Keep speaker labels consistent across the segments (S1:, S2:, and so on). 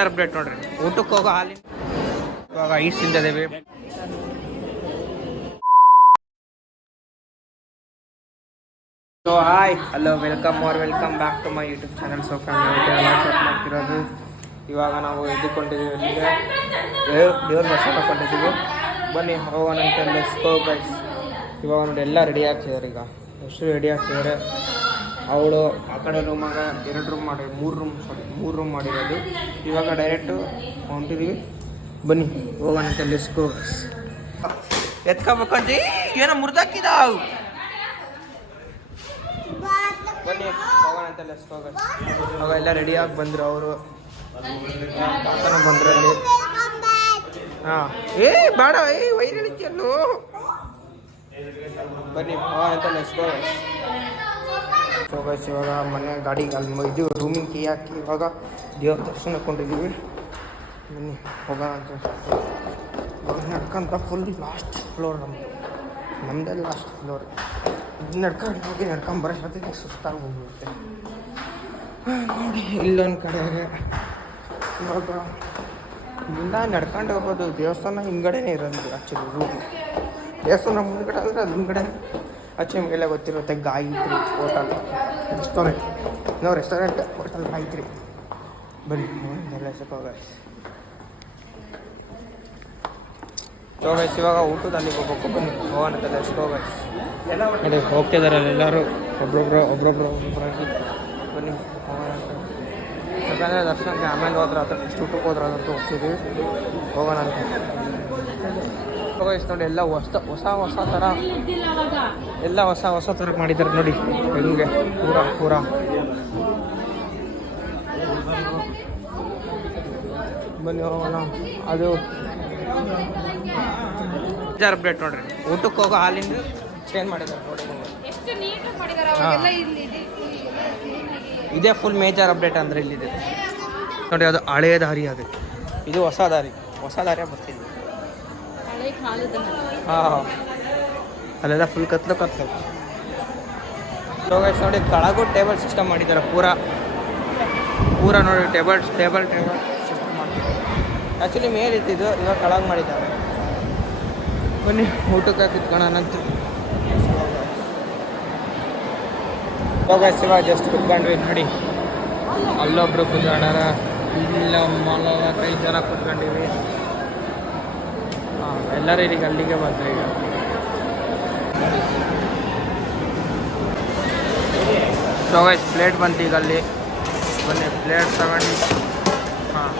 S1: Update ನೋಡ್ರಿ. ಊಟಕ್ಕೆ ಹೋಗೋ ಹಾಲಿನ ಇವಾಗ ice ತಿಂದಿದ್ದೇವೆ. So hi hello welcome or welcome back to my YouTube channel so ಮಾಡ್ತಿರೋದು. ಇವಾಗ ನಾವು ಎದ್ದುಕೊಂಡಿದ್ದೀವಿ ದೇವ್ರ ದೇವ್ರ ದರ್ಶನ ಬನ್ನಿ ಹೋಗೋಣ ಅಂತ ಲೆಟ್ಸ್ ಗೋ ಗೈಸ್ ಇವಾಗ ನೋಡಿ, ಎಲ್ಲ ರೆಡಿ ಆಗ್ತಿದ್ದಾರೆ ಈಗ. ಎಷ್ಟು ರೆಡಿ ಆಗ್ತಿದ್ದಾರೆ ಅವಳು ಆ ಕಡೆ ರೂಮಾಗ ಎರಡು ರೂಮ್ ಮಾಡಿ, ಮೂರು ರೂಮ್ ಸಾರಿ ಮೂರು ರೂಮ್ ಮಾಡಿರೋದು. ಇವಾಗ ಡೈರೆಕ್ಟು ಹೊಂಟಿದೀವಿ. ಬನ್ನಿ, ಹೋಗೋಣ ಗೈಸ್ ಎತ್ಕೋಬೇಕಂತ ಏನೋ ಮುರಿದಾಕಿದಾವು. ಬನ್ನಿ, ಹೋಗೋಣ ಅಂತ ಅವೆಲ್ಲ ಅವಾಗ ಎಲ್ಲ ರೆಡಿಯಾಗಿ ಬಂದರು ಅವರು. ತಾತನ ಬಂದ್ರು ಅಲ್ಲಿ ಹಾಂ. ಏ, ಬೇಡ, ಏ ವೈರಳಿಕೆಯನ್ನು ಬನ್ನಿ, ಹೋಗೋಣ ಅಂತ ಸೊ ಗೈಸ್ ಇವಾಗ ಮನೆ ಗಾಡಿಗೆ ಅಲ್ಲಿ ಇದು ರೂಮಿಗೆ ಕೀ ಹಾಕಿ ಇವಾಗ ದೇವ್ರ ದರ್ಶನ ಕೊಂಡಿದ್ದೀವಿ. ಬನ್ನಿ, ಹೋಗೋಣ ಅಂತ. ನಡ್ಕೊಂತ ಫುಲ್ ಲಾಸ್ಟ್ ಫ್ಲೋರ್ ನಮ್ಮ ನಮ್ಮದೇ ಲಾಸ್ಟ್ ಫ್ಲೋರ್ ನಡ್ಕೊಂಡು ಹೋಗಿ ನಡ್ಕೊಂಡು ಬರೋ ಜೊತೆಗೆ ಸುಸ್ತಾಗಿ ಹೋಗ್ಬಿಡುತ್ತೆ. ನೋಡಿ, ಇಲ್ಲೊಂದು ಕಡೆ. ಇವಾಗ ಇಲ್ಲ ನಡ್ಕೊಂಡು ಹೋಗೋದು ದೇವಸ್ಥಾನ ಹಿಂದ್ಗಡೆನೇ ಇರೋದು ಆ್ಯಕ್ಚುಲಿ ರೂಮ್ ದೇವಸ್ಥಾನ ಮುಂದ್ಗಡೆ ಅಂದರೆ ಅದು ಹಿಂದ್ಗಡೆ ಆಚೆ ನಿಮಗೆಲ್ಲ ಗೊತ್ತಿರುತ್ತೆ ಗಾಯತ್ರಿ ಹೋಟಲ್ ರೆಸ್ಟೋರೆಂಟ್ ನಾವು ರೆಸ್ಟೋರೆಂಟ್ ಹೋಟಲ್ ಗಾಯತ್ರಿ ಬನ್ನಿ ಎಲ್ಲ ಸ್ವಲ್ಪ ಗೈಸ್ ಇವಾಗ ಊಟದಲ್ಲಿ ಹೋಗ್ಬೇಕು. ಬನ್ನಿ ಹೋಗೋಣ ಗೈಸ್ ನೋಡಿ ಹೋಗ್ತಿದ್ದಾರೆ ಎಲ್ಲರೂ. ಒಬ್ರೊಬ್ರು ಒಬ್ರೊಬ್ರು ಒಬ್ಬೊಬ್ಬರಾಗಿ ಬನ್ನಿ ಹೋಗೋಣ ಯಾಕಂದರೆ ದರ್ಶನಕ್ಕೆ ಆಮೇಲೆ ಹೋದ್ರೆ ಅಥವಾ ಫಸ್ಟ್ ಊಟಕ್ಕೆ ಹೋದ್ರೆ ಅದಂತೂ ಹೋಗ್ತಿದ್ದೀವಿ ಹೋಗೋಣ ಅಂತ. ಗೈಸ್ ನೋಡಿ ಎಲ್ಲ ಹೊಸ ಹೊಸ ಹೊಸ ಥರ ಎಲ್ಲ ಹೊಸ ಹೊಸ ತರ ಮಾಡಿದ್ದಾರೆ ನೋಡಿ. ಹೆಂಗೆ? ಪೂರ ಪೂರ. ಬನ್ನಿ ಹೋಗೋಣ. ಅದು ಜಾರ್ ಅಪ್ಡೇಟ್ ನೋಡ್ರಿ. ಊಟಕ್ಕೆ ಹೋಗೋ ಹಾಲಿಂದ ಚೇಂಜ್ ಮಾಡಿದ್ದಾರೆ ನೋಡಿ.
S2: ಇದೆ.
S1: ಫುಲ್ ಮೇಜರ್ ಅಪ್ಡೇಟ್ ಅಂದ್ರೆ ಇಲ್ಲಿದೆ. ನೋಡಿ ಅದು ಹಳೆಯ ದಾರಿ ಅದು. ಇದು ಹೊಸ ದಾರಿ. ಹೊಸ ದಾರಿಯ ಬರ್ತಿದೆ ಹಾಂ. ಅಲ್ಲೆಲ್ಲ ಫುಲ್ ಕತ್ಲು ಕತ್ಲು. ಸೊ ಗೈಸ್ ನೋಡಿ, ಕೆಳಗೂ ಟೇಬಲ್ ಸಿಸ್ಟಮ್ ಮಾಡಿದ್ದಾರೆ ಪೂರ. ಪೂರ ನೋಡಿ ಟೇಬಲ್ ಟೇಬಲ್ ಟೇಬಲ್ ಸಿಸ್ಟಮ್ ಮಾಡಿದ್ದಾರೆ ಆ್ಯಕ್ಚುಲಿ ಮೇಲಿತ್ತಿದ್ದು ಇವಾಗ ಕೆಳಗೆ ಮಾಡಿದ್ದಾರೆ. ಬನ್ನಿ, ಊಟಕ್ಕೆ ಕುತ್ಕೊಳ್ಳೋಣ ಅಂತ ಗೈಸ್ ಇವಾಗ ಜಸ್ಟ್ ಕುತ್ಕೊಂಡ್ವಿ, ನೋಡಿ. ಅಲ್ಲೊಬ್ರು ಕುತ್ಕೊಂಡಾರ, ಇಲ್ಲ ನಲವತ್ತೈದು ಜನ ಕುತ್ಕೊಂಡಿವಿ. ಎಲ್ಲರೂ ಈಗ ಅಲ್ಲಿಗೆ ಬಂದ್ರೆ ಈಗ. ಸೊ ಪ್ಲೇಟ್ ಬಂತು ಈಗ ಅಲ್ಲಿ. ಬನ್ನಿ ಪ್ಲೇಟ್ ತಗೊಂಡು. ಹಾಂ.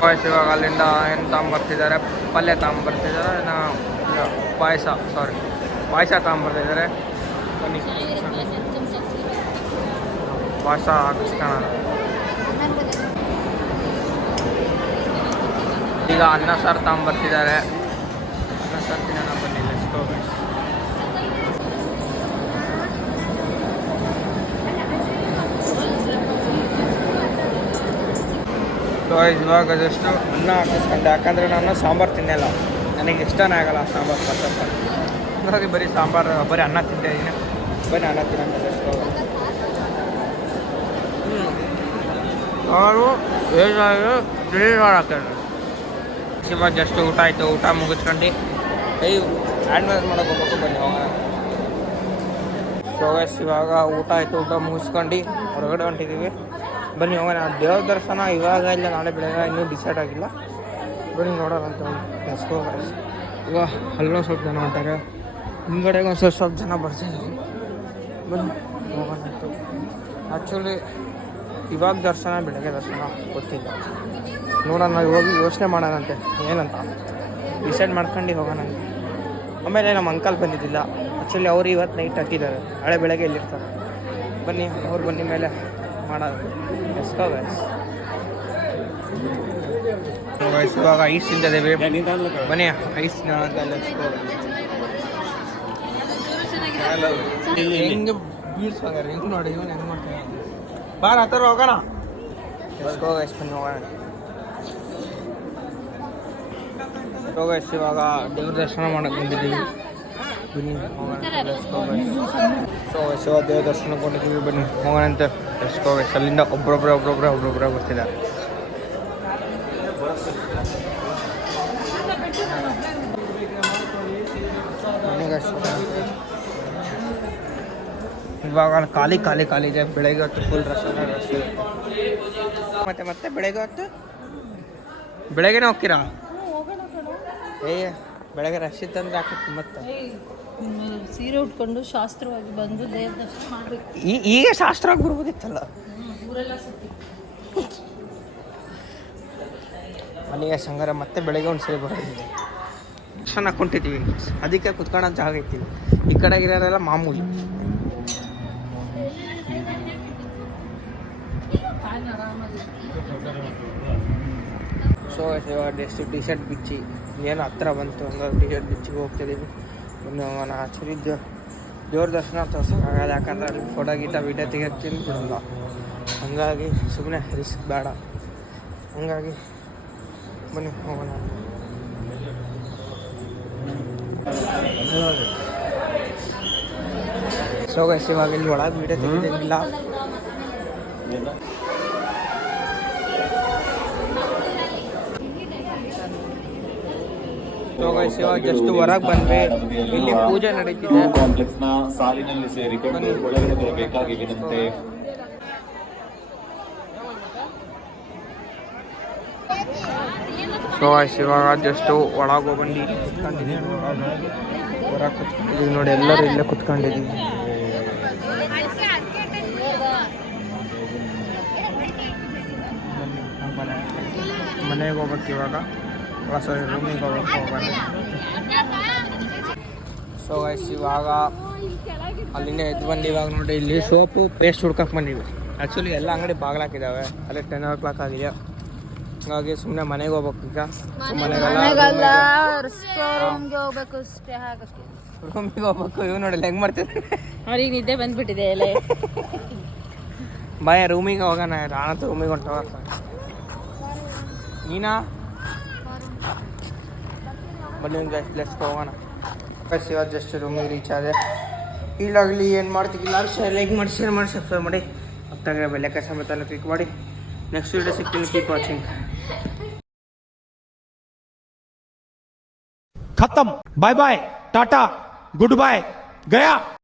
S1: ಪಾಯಸ ಇವಾಗ ಅಲ್ಲಿಂದ ಏನು ತಗೊಂಬರ್ತಿದ್ದಾರೆ ಪಲ್ಯ ತಗೊಂಬರ್ತಿದ್ದಾರೆ ನಾ ಪಾಯಸ ಸಾರಿ ಪಾಯಸ ತಗೊಂಬರ್ತಿದ್ದಾರೆ ಬನ್ನಿ. ಪಾಯಸ ಹಾಕಿಸ್ಕೊಳ್ಳೋಣ ಈಗ ಅನ್ನ ಸಾರು ತಗೊಂಬರ್ತಿದ್ದಾರೆ. ಅನ್ನ ಸಾರು ತಿನ್ನೋಣ ಬನ್ನಿ ಲೆಟ್ಸ್ ಇವಾಗ ಜಸ್ಟು ಅನ್ನ ಹಾಕಿಸ್ಕೊಂಡೆ. ಯಾಕಂದರೆ ನಾನು ಸಾಂಬಾರು ತಿನ್ನಲ್ಲ. ನನಗೆ ಇಷ್ಟನೇ ಆಗಲ್ಲ ಸಾಂಬಾರು ಸ್ವಲ್ಪ ಹಾಗಾಗಿ ಬರೀ ಸಾಂಬಾರು, ಬರೀ ಅನ್ನ ತಿಂದೆ ಇದ್ದೀನಿ ಬರೀ ಅನ್ನ ತಿನ್ನೋಣ ಜಸ್ಟ್ ಅವರು ಬೇಜಾರು ತಿಳಿವಾರ ಹಾಕ್ತಾರೆ ಇವಾಗ ಜಸ್ಟ್ ಊಟ ಆಯಿತು. ಊಟ ಮುಗಿಸ್ಕೊಂಡು ಕೈ ಹ್ಯಾಂಡ್ ವಾಶ್ ಮಾಡೋಕೆ ಬನ್ನಿ ಹೋಗೋಣ ಸೊ ಗೈಸ್ ಇವಾಗ ಊಟ ಆಯಿತು. ಊಟ ಮುಗಿಸ್ಕೊಂಡು ಹೊರಗಡೆ ಹೊಂಟಿದ್ದೀವಿ ಬನ್ನಿ ಹೋಗೋಣ. ದೇವ್ರ ದರ್ಶನ ಇವಾಗ ಇಲ್ಲ, ನಾಳೆ ಬೆಳಗ್ಗೆ ಇನ್ನೂ ಡಿಸೈಡ್ ಆಗಿಲ್ಲ. ಬನ್ನಿ ನೋಡೋಣ ಅಂತ ಹೋಗಿ ಇವಾಗ ಅಲ್ಲೋ ಸ್ವಲ್ಪ ಜನ ಹೊಂಟಾರೆ. ಹಿಂದ್ಗಡೆಗೆ ಒಂದು ಸ್ವಲ್ಪ ಸ್ವಲ್ಪ ಜನ ಬರ್ತಿದ್ದಾರೆ ಬನ್ನಿ ಹೋಗೋಣ ಆ್ಯಕ್ಚುಲಿ ಇವಾಗ ದರ್ಶನ, ಬೆಳಗ್ಗೆ ದರ್ಶನ, ಗೊತ್ತಿಲ್ಲ. ನೋಡೋಣ ಹೋಗಿ ಯೋಚನೆ ಮಾಡೋಣಂತೆ. ಏನಂತ? ಡಿಸೈಡ್ ಮಾಡ್ಕೊಂಡು ಹೋಗೋಣ. ಆಮೇಲೆ ನಮ್ಮ ಅಂಕಲ್ ಬಂದಿದ್ದಿಲ್ಲ. ಆ್ಯಕ್ಚುಲಿ ಅವರು ಇವತ್ತು ನೈಟ್ ಹಾಕಿದ್ದಾರೆ ಹಳೆ ಬೆಳಗ್ಗೆ ಇಲ್ಲಿರ್ತಾರೆ ಬನ್ನಿ, ಅವ್ರು ಬನ್ನಿ ಮೇಲೆ ಮಾಡೋದು ಐಸ್ ತಿಂದಿದ್ದೇವೆ. ಬನ್ನಿ ಐಸ್ ಹೆಂಗೆ ಬೀಳ್ಸೋಗಾರ ಹೆಂಗೆ ನೋಡಿ, ಇವನು ಹೆಂಗೆ ಬಾರ ಹತ್ತರ ಹೋಗೋಣ. ಬನ್ನಿ, ಹೋಗೋಣ. ಇವಾಗ ದೇವ್ರ ದರ್ಶನ ಮಾಡಕ್ಕೆ ಬಂದಿದ್ದೀವಿ. ಬನ್ನಿ ಸೊ ಶಿವ ದೇವ್ರ ದರ್ಶನ ಕೊಂಡಿದ್ದೀವಿ ಬನ್ನಿ, ಹೋಗೋಣ ಅಂತ. ಎಷ್ಟೋ ಅಲ್ಲಿಂದ ಒಬ್ರೊಬ್ರೆ ಒಬ್ರೊಬ್ರೆ ಒಬ್ರೊಬ್ರೆ ಬರ್ತಿದ್ದಾರೆ. ಇವಾಗ ಖಾಲಿ ಖಾಲಿ ಖಾಲಿ ಇದೆ. ಬೆಳಗ್ಗೆ ಹೊತ್ತು ಫುಲ್ ರಶ್ ರಶ್ ಮತ್ತೆ ಮತ್ತೆ ಬೆಳಗ್ಗೆ ಹೊತ್ತು? ಬೆಳಗ್ಗೆನೇ ಹೋಗ್ತೀರಾ? ಏ ಬೆಳಗ್ಗೆ ರಶ್ ಇತ್ತಂದ್ರೆ ಹಾಕಕ್ಕೆ ಮತ್ತೆ
S2: ಸೀರೆ ಉಟ್ಕೊಂಡು ಶಾಸ್ತ್ರವಾಗಿ ಬಂದು ದೇವ್ರ ದರ್ಶನ ಮಾಡಬೇಕು.
S1: ಈ ಈಗ ಶಾಸ್ತ್ರವಾಗಿ ಬರುವುದಿತ್ತಲ್ಲ
S2: ಊರೆಲ್ಲ ಸುತ್ತಿ.
S1: ಮನೆಗೆ ಸಂಗಾರ ಮತ್ತೆ ಬೆಳಗ್ಗೆ ಒಂದು ಸರಿ ಬರೋದಿದೆ ದರ್ಶನ ಕುಂಟಿದ್ವಿ ಅದಕ್ಕೆ ಕುತ್ಕೊಳ್ಳೋ ಜಾಗ ಐತಿ ಈ ಕಡೆ ಇರೋರೆಲ್ಲ ಮಾಮೂಲಿ. ಸೊ ಇವಾಗ ಎಷ್ಟು ಟಿ ಶರ್ಟ್ ಬಿಚ್ಚಿ, ಏನು ಹತ್ತಿರ ಬಂತು ಹಂಗಾಗಿ ಟಿ ಶರ್ಟ್ ಬಿಚ್ಚಿ ಹೋಗ್ತಿದ್ದೀವಿ ಇನ್ನು ನಾನು ಆಕ್ಚುಲಿ ದೇವ್ರ ದರ್ಶನ ತೋರ್ಸೋಕ್ಕಾಗಲ್ಲ, ಯಾಕಂದ್ರೆ ಅಲ್ಲಿ ಫೋಟೋ ಗೀಟ ವೀಡಿಯೋ ತೆಗಿಯೋಕ್ಕೆ ಬಿಡಲ್ಲ. ಹಂಗಾಗಿ ಸುಮ್ಮನೆ ರಿಸ್ಕ್ ಬೇಡ. ಹಂಗಾಗಿ ಬನ್ನಿ, ಹೋಗೋಣ. ಸೊ ಗೈಸ್ ಇವಾಗ ಇಲ್ಲಿ ಒಳಗೆ ವೀಡಿಯೋ ತೆಗಿದಂಗಿಲ್ಲ ಸೊ ಗೈಸ್ ಇವಾಗ ಜಸ್ಟ್ ಹೊರಗೆ ಬಂದ್ವಿ. ಇಲ್ಲಿ ಪೂಜೆ ನಡೀತಿದೆ.
S3: ಕಾಂಪ್ಲೆಕ್ಸ್ನ ಸಾಲಿನಲ್ಲಿ ಸೇರಿಕೊಂಡು ಒಳಗಡೆ ಬರಬೇಕಾಗಿ ವಿನಂತಿ
S1: ಸೊ ಗೈಸ್ ಇವಾಗ ಜಸ್ಟ್ ಒಳಗೆ ಬಂದು ಕುತ್ಕೊಂಡಿದ್ದೀವಿ ಹೊರಗೆ ಕುತ್ಕೊಂಡಿದ್ದೀವಿ ನೋಡಿ ಎಲ್ಲರೂ ಇಲ್ಲೇ ಕುತ್ಕೊಂಡಿದ್ದೀವಿ. ಮನೆಗೆ ಹೋಗ್ಬೇಕು ಇವಾಗ. ಹೊಸ ರೂಮಿಗೆ ಹೋಗ್ಬೇಕು ಹೋಗೋಣ ಸೊ ಗೈಸ್ ಇವಾಗ ಅಲ್ಲಿಂದ ಎದ್ದು ಬಂದು ಇವಾಗ ನೋಡಿ ಇಲ್ಲಿ ಸೋಪು ಪೇಸ್ಟ್ ಹುಡ್ಕಕ್ಕೆ ಬಂದೀವಿ. ಆ್ಯಕ್ಚುಲಿ ಎಲ್ಲ ಅಂಗಡಿ ಬಾಗ್ಲಾಕಿದ್ದಾವೆ ಅಲ್ಲಿ ಟೆನ್ ಓ ಕ್ಲಾಕ್ ಆಗಿದೆ. ಹಾಗಾಗಿ ಸುಮ್ಮನೆ ಮನೆಗೆ ಹೋಗ್ಬೇಕು ಈಗ.
S2: ಮನೆಗಲ್ಲ ರೂಮ್ಗೆ ಹೋಗ್ಬೇಕು.
S1: ರೂಮಿಗೆ ಹೋಗ್ಬೇಕು ಇವ್ ನೋಡಿ ಹೆಂಗ್ ಮಾಡ್ತಿದ್ದೆ
S2: ಅವ್ರಿಗೆ ನಿದ್ದೆ ಬಂದ್ಬಿಟ್ಟಿದೆ ಎಲೆ.
S1: ಬಾಯ ರೂಮಿಗೆ ಹೋಗೋಣ. ನಾನಂತೂ ರೂಮಿಗೆ ಹೊಂಟವ ನೀನಾ? balloon guys let's go on guys you are just rooming reach are ಈ ಆಗಲಿ ಏನು ಮಾಡ್ತೀವಿ ಲಾಗ್ ಶೇರ್ ಲೈಕ್ ಮಾಡಿ ಶೇರ್ ಮಾಡಿ ಸಬ್ಸ್ಕ್ರೈಬ್ ಮಾಡಿ ಅಪ್ತಾಗ ಬೆಲ್ಲಕ್ಕೆ ಸಮೇತ ಕ್ಲಿಕ್ ಮಾಡಿ ನೆಕ್ಸ್ಟ್ ವಿಡಿಯೋ ಸಿಗ್ತೀನಿ ಕೀಪ್ ವಾಚಿಂಗ್
S4: ಖತಮ್ ಬಾಯ್ ಬಾಯ್ ಟಾಟಾ ಗುಡ್ ಬಾಯ್ ಗಯಾ